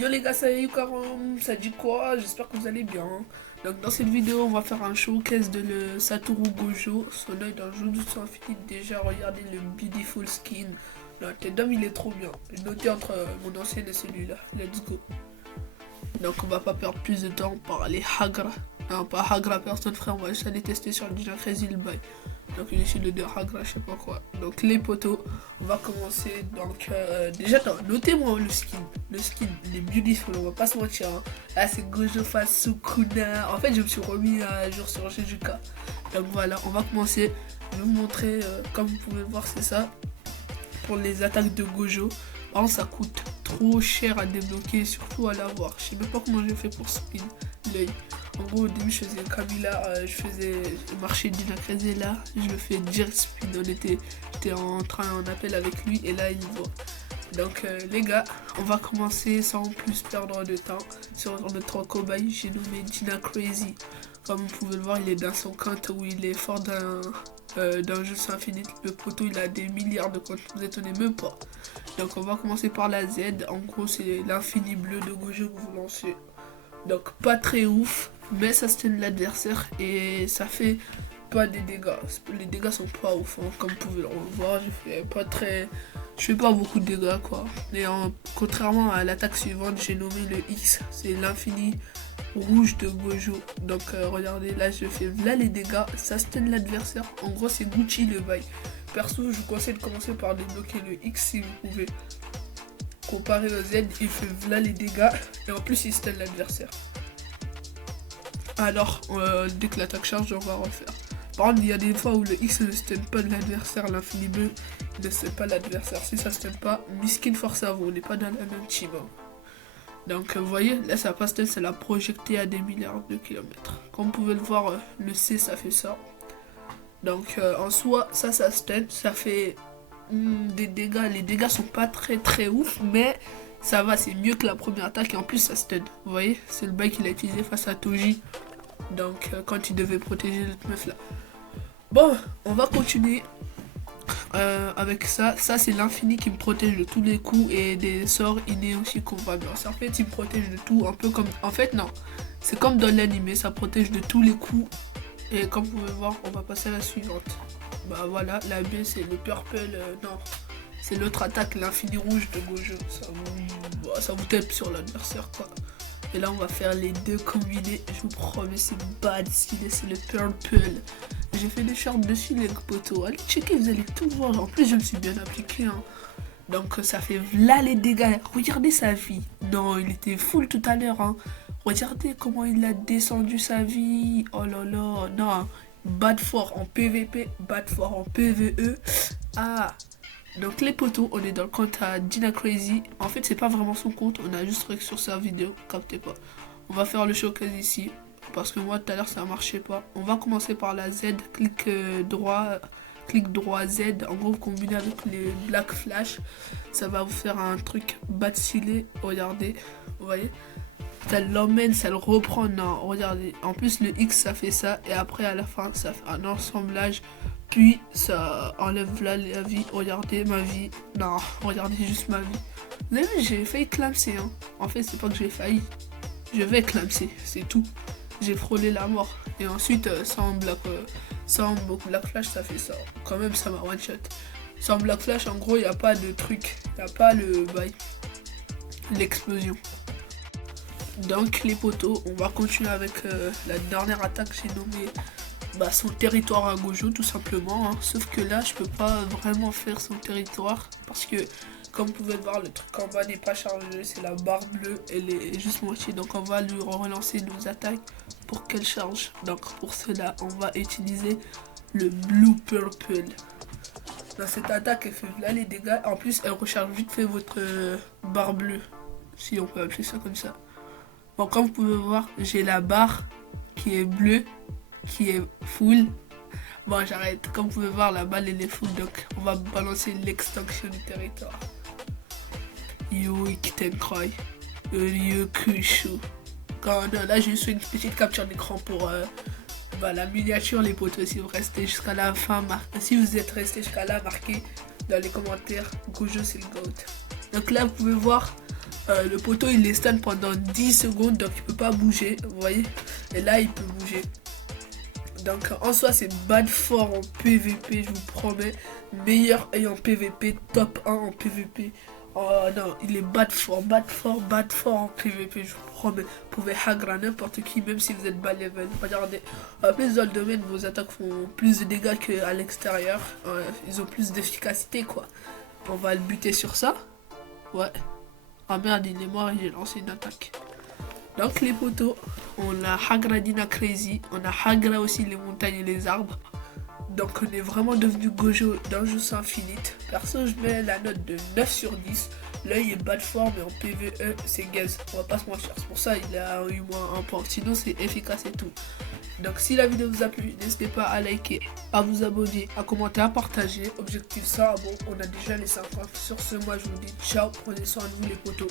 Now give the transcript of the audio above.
Yo les gars, salut Karam, ça dit quoi? J'espère que vous allez bien. Donc dans cette vidéo, on va faire un showcase de le Satoru Gojo, son œil dans Jujutsu Infini. Déjà, regardez le beautiful skin. La tête d'homme, il est trop bien. J'ai noté entre mon ancien et celui-là. Let's go. Donc on va pas perdre plus de temps par les Hagra. Non, pas Hagra personne frère, on va juste aller tester sur le Dina Crazy le bail. Donc il est sur le de Hagra, je sais pas quoi. Donc les potos, on va commencer. Donc déjà, notez-moi le skin. Le skin, il est beautiful, on va pas se mentir. Hein. Là c'est Gojo face Sukuna. En fait, je me suis remis à jour sur Jujuka. Donc voilà, on va commencer. Je vais vous montrer, comme vous pouvez le voir, c'est ça. Pour les attaques de Gojo. Par contre, ça coûte trop cher à débloquer, surtout à l'avoir. Je sais même pas comment j'ai fait pour spin l'œil. En gros, au début, je faisais Kamila, je faisais marcher Dina Crazy là, je le fais direct spin. J'étais en appel avec lui et là, il me voit. Donc, les gars, on va commencer sans plus perdre de temps sur notre cobaye. J'ai nommé Dina Crazy. Comme vous pouvez le voir, il est dans son compte où il est fort d'un jeu infini. Le poteau, il a des milliards de comptes, vous étonnez même pas. Donc, on va commencer par la Z. En gros, c'est l'infini bleu de Gojo que vous lancez. Donc pas très ouf, mais ça stun l'adversaire et ça fait pas des dégâts. Les dégâts sont pas ouf, hein. Comme vous pouvez le voir, je fais pas beaucoup de dégâts quoi. Et contrairement à l'attaque suivante, j'ai nommé le X, c'est l'infini rouge de Gojo. Donc regardez, là je fais là les dégâts, ça stun l'adversaire. En gros c'est Gucci le bail. Perso, je vous conseille de commencer par débloquer le X si vous pouvez. Comparé au Z, il fait là les dégâts et en plus il stun l'adversaire. Alors, dès que l'attaque charge, on va refaire. Par contre, il y a des fois où le X ne stun pas l'adversaire, l'infini bleu ne stun pas l'adversaire. Si ça stun pas, miskin force à vous, on n'est pas dans la même team. Hein. Donc, vous voyez, là ça passe, ça l'a projecté à des milliards de kilomètres. Comme vous pouvez le voir, le C ça fait ça. Donc, en soi, ça stun, ça fait. Des dégâts, les dégâts sont pas très ouf, mais ça va, c'est mieux que la première attaque et en plus ça stun. Vous voyez, c'est le bail qu'il a utilisé face à Toji. Donc quand il devait protéger cette meuf là. Bon, on va continuer avec ça. Ça c'est l'infini qui me protège de tous les coups et des sorts innés aussi qu'on va bien. En fait, il me protège de tout, un peu comme. En fait, non, c'est comme dans l'anime, ça protège de tous les coups. Et comme vous pouvez voir, on va passer à la suivante. Bah voilà, la B c'est le purple, non, c'est l'autre attaque, l'infini rouge de Gojo. Ça vous tape sur l'adversaire quoi. Et là on va faire les deux combinés, je vous promets c'est bad stylé, c'est le purple. J'ai fait des shorts dessus les potos, allez checker, vous allez tout voir. En plus je me suis bien appliqué hein. Donc ça fait là les dégâts, regardez sa vie. Non, il était full tout à l'heure hein. Regardez comment il a descendu sa vie. Oh là là, non. Bad fort en PVP, bad fort en PVE. Ah, donc les potos, on est dans le compte à Dina Crazy. En fait, c'est pas vraiment son compte, on a juste réussi sur sa vidéo, captez pas. On va faire le showcase ici, parce que moi tout à l'heure ça marchait pas. On va commencer par la Z, clic droit Z. En gros, combiné avec les Black Flash, ça va vous faire un truc bad stylé. Regardez, vous voyez. Ça l'emmène, ça le reprend, non, regardez, en plus le X ça fait ça, et après à la fin ça fait un assemblage, puis ça enlève là la vie, regardez ma vie, non, regardez juste ma vie. Vous avez vu, j'ai failli clamser, hein. En fait c'est pas que j'ai failli, je vais clamser, c'est tout, j'ai frôlé la mort, et ensuite sans Black Flash ça fait ça, quand même ça m'a one shot. Sans Black Flash en gros il n'y a pas de truc, il n'y a pas le bail, l'explosion. Donc les potos, on va continuer avec la dernière attaque, j'ai nommé son territoire à Gojo tout simplement. Hein. Sauf que là, je peux pas vraiment faire son territoire parce que comme vous pouvez le voir, le truc en bas n'est pas chargé, c'est la barre bleue, elle est juste moitié. Donc on va lui relancer nos attaques pour qu'elle charge. Donc pour cela, on va utiliser le Blue Purple. Dans cette attaque, elle fait là les dégâts. En plus, elle recharge vite fait votre barre bleue, si on peut appeler ça comme ça. Bon, comme vous pouvez voir, j'ai la barre qui est bleue, qui est full. Bon, j'arrête. Comme vous pouvez voir, la balle elle est full, donc on va balancer l'extinction du territoire. Yo, Ikitenkrai. Yo, Kushu. Là, j'ai juste fait une petite capture d'écran pour la miniature, les potos. Si vous restez jusqu'à la fin, si vous êtes resté jusqu'à là, marquez dans les commentaires Gojo, c'est le GOAT. Donc là, vous pouvez voir. Le poteau il les stun pendant 10 secondes, donc il peut pas bouger, vous voyez. Et là il peut bouger. Donc en soi c'est bad fort en PVP, je vous promets. Meilleur œil en PVP, top 1 en PVP. Oh non, il est bad fort en PVP, je vous promets. Vous pouvez hagra n'importe qui, même si vous êtes bas level. Regardez, plus dans le domaine, vos attaques font plus de dégâts qu'à l'extérieur. Ils ont plus d'efficacité quoi. On va le buter sur ça. Ouais. Ah merde, il est mort et j'ai lancé une attaque. Donc les poteaux, on a Hagradina Crazy, on a Hagra aussi les montagnes et les arbres. Donc on est vraiment devenu Gojo dans Jeux Infinite. Perso je mets la note de 9 sur 10. L'œil est bad fort mais en PvE c'est gaze, on va pas se mentir. C'est pour ça il a eu moins un point. Sinon c'est efficace et tout. Donc si la vidéo vous a plu, n'hésitez pas à liker, à vous abonner, à commenter, à partager. Objectif 100 abos, on a déjà les 50. Sur ce moi je vous dis ciao, prenez soin de vous les potos.